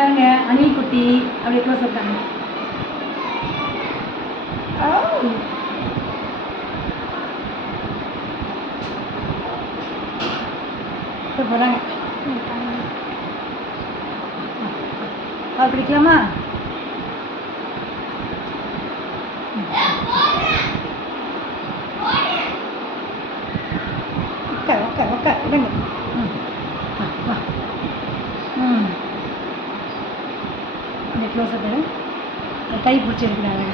பாருங்க அணில் குட்டி அப்படியே க்ளோஸ் இப்போ போகிறாங்க பால் பிடிக்கலாமா உட்கார் உட்கார் உட்கார் விடுங்க ம் வா வா ம் இந்த க்ளோஸ் கை பிடிச்சி எடுக்கிறாங்க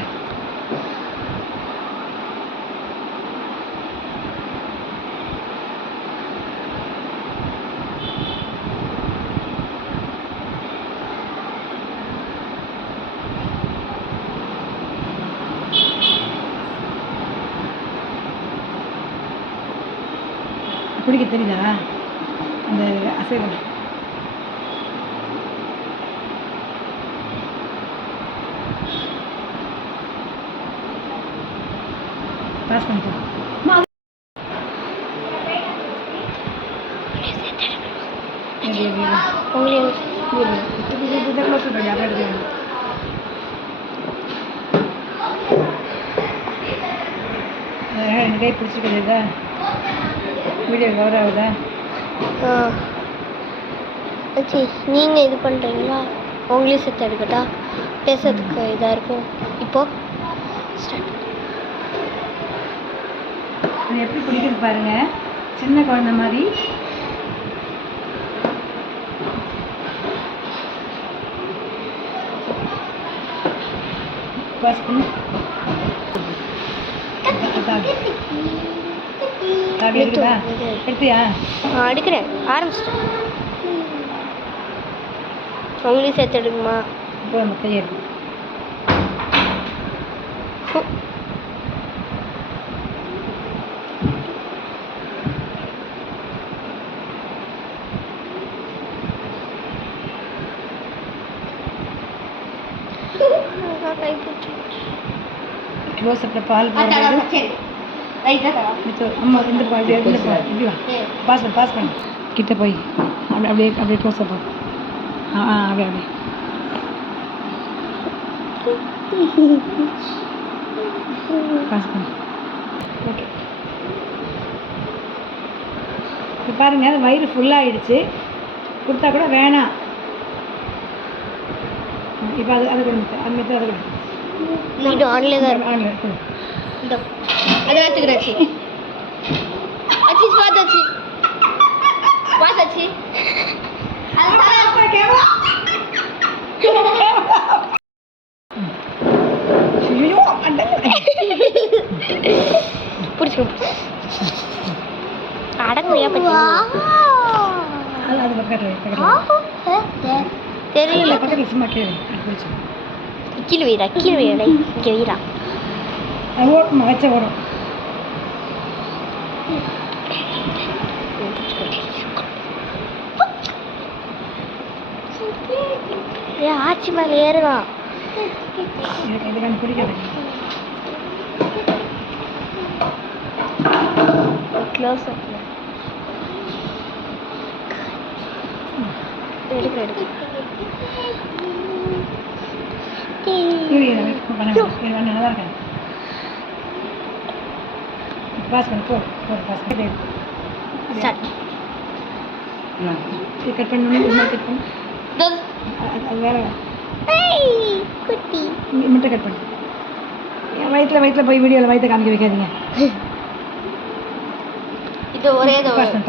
பிடிக்க தெரியுதா? அந்த அசைவம் பாஸ் பண்ணிக்கோ அம்மா, அது- இது, இது, இது. உங்களுக்கு இது, இது, இது, இது, இது close பண்ணு, நீங்க கை வீடியோ கவர் ஆகுதா நீங்கள் இது பண்ணுறீங்களா உங்களையும் சேர்த்து எடுக்கட்டா பேசுறதுக்கு இதாக இருக்கும் இப்போ ஸ்டார்ட் அது எப்படி பிடிக்குது பாருங்க. சின்ன குழந்தை மாதிரி. எடுத்தியா? எடுக்கிறேன். ஆரம்பிச்சிட்டேன். உங்களையும் சேர்த்து எடுக்குமா இப்போ நம்ம பால் போடுறது மிச்சம் அம்மா இந்த பா இப்படி இந்த பா இப்படி வா பாஸ் பண்ணு பாஸ் பண்ணு கிட்ட போய் அப்படி அப்படியே அப்படியே க்ளோஸ் அப் ஆ ஆ அப்படியே அப்படியே பாஸ் பண்ணு ஓகே இப்போ பாருங்க அது வயிறு ஃபுல்லாகிடுச்சு கொடுத்தா கூட வேணாம். இப்போ அது அது கொடுத்து அது மிச்சம் அது கொடுத்து தான் இருக்கும் ஆன்லைன் கொடு இந்த அதை எடுத்துக்கிறேன் ஆச்சி பார்த்தாச்சு பார்த்தாச்சு அடங்க அடங்குறியா அது அது பக்கத்தில் பக்கத்தில். தெரியல இல்லை பக்கத்தில் சும்மா கீழே அது பிடிச்சி கீழே வீரா கீழே வீரா இங்கே வீரா அது ஓட்டுமா வச்ச ஓடும் ஏ ஆச்சி மேலே ஏறுதான் எனக்கு இது கண்டு பிடிக்காது க்ளோஸ் அப் எடுக்க எடுக்க வைக்க நல்லா இருக்காது பாஸ் பண்ணி போ. போ பாஸ் பண்ணி. கட் கட் அது வேற. குட்டி. மட்டும் கட் பண்ணு. என் வயிற்றுல வயிற்றுல போய் வீடியோவில் வயிற்று காமிக்க வைக்காதீங்க. இது ஒரே இது பாஸ் பண்ணு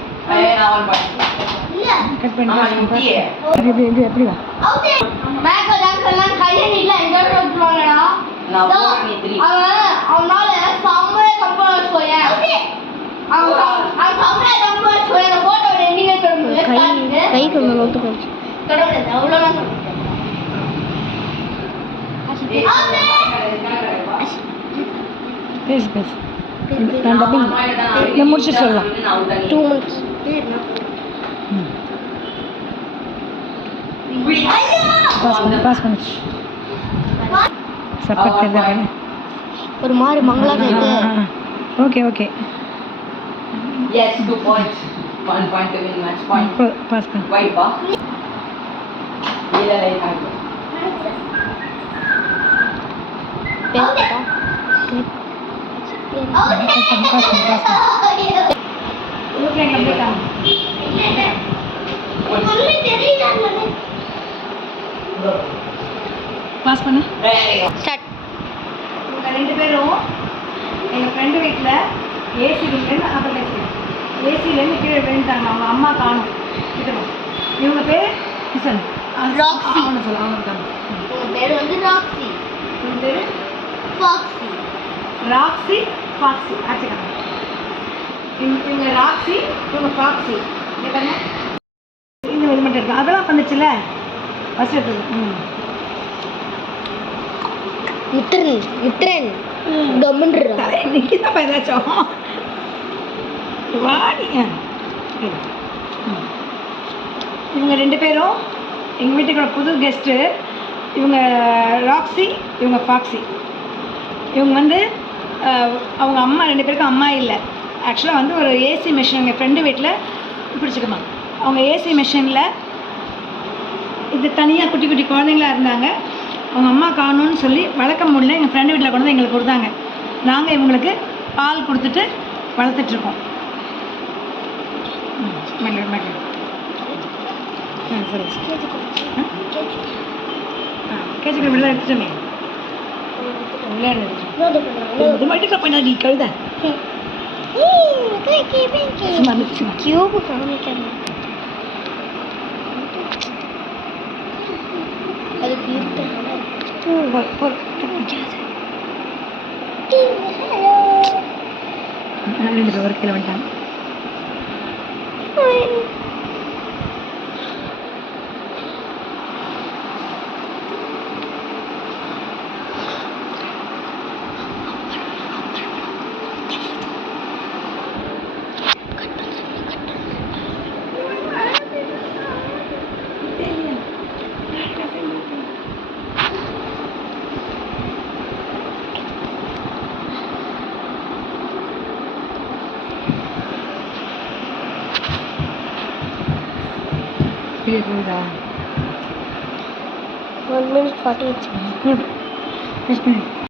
நான் கட் பண்ணி. இப்படி இப்படி எப்படி வா நான் ஃபோர் நீ த்ரீ கை கை சீக்கிரம் நோட்டு போச்சு தொடக்கூடாது அவ்வளோலாம் தொடக்கூடாது பேசு பேசு நான் டப்பிங் முடிச்சுட்டு சொல்லலாம் டூ மினிட்ஸ் பாஸ் பண்ணு பாஸ் பண்ணு. சப்போர்ட் தெரிஞ்சா ஒரு மாதிரி Mangala okay okay. Yes, two points. One point to win match point. Pass பண்ணு. Ball. Lila like I பேசுதா பாஸ் பண்ணு பாஸ் பண்ணு. பாஸ் பண்ணு. ஸ்டார்ட் இவங்க ரெண்டு பேரும் எங்கள் ஃப்ரெண்டு வீட்டில் ஏசி வீட்டிலேருந்து அப்புறம் பேசுகிறேன் ஏசிலேருந்து கீழே விழுந்துட்டாங்க. அவங்க அம்மா காணும். கிட்ட வா. இவங்க பேர்? கிஷன். ராக்ஸி. அவனை சொல்லு அவனுக்கு தான் உங்க பேர் வந்து ராக்ஸி இவங்க பேர்? ஃபாக்ஸி ராக்ஸி ஃபாக்ஸி ஆச்சுக்காங்க இவங்க இவங்க ராக்ஸி இவங்க ஃபாக்ஸி இங்க பாருங்க. இந்த இது மட்டும் இருக்கு. அதெல்லாம் வந்துச்சுல்ல ஃபஸ்ட் எடுத்தது ம். மித்ரன் டொமன்ட்ரா தலை இன்னைக்கு தான் ஏதாச்சும். வாடி. ஆ. சரி. ம். இவங்க ரெண்டு பேரும் எங்கள் வீட்டுக்கு புது கெஸ்ட்டு இவங்க ராக்ஸி இவங்க ஃபாக்ஸி இவங்க வந்து அவங்க அம்மா ரெண்டு பேருக்கும் அம்மா இல்லை. ஆக்சுவலாக வந்து ஒரு ஏசி மிஷின் எங்கள் ஃப்ரெண்டு வீட்டில் பிடிச்சிக்கமா. அவங்க ஏசி மிஷினில் இது தனியாக குட்டி குட்டி குழந்தைங்களா இருந்தாங்க. அவங்க அம்மா காணும்னு சொல்லி வளர்க்க முடியல. எங்கள் ஃப்ரெண்டு வீட்டில் கொண்டு வந்து எங்களுக்கு கொடுத்தாங்க. நாங்கள் இவங்களுக்கு பால் கொடுத்துட்டு வளர்த்துட்ருக்கோம் ம் மெல்ல மெல்ல. ஆ சரி. ஆ ஆ கேச்சுக்கு விளையாட எடுத்துட்டோமே. விளையாட இது மட்டும் பண்ண நீ கழுத சும்மா இரு, சும்மா கியூபு காமிக்கணும் அது கியூப் போ போ ரெண்டு பேர் ஒரு கிலோ வந்துட்டாங்க video till now. One minute forty-eight. Good. Just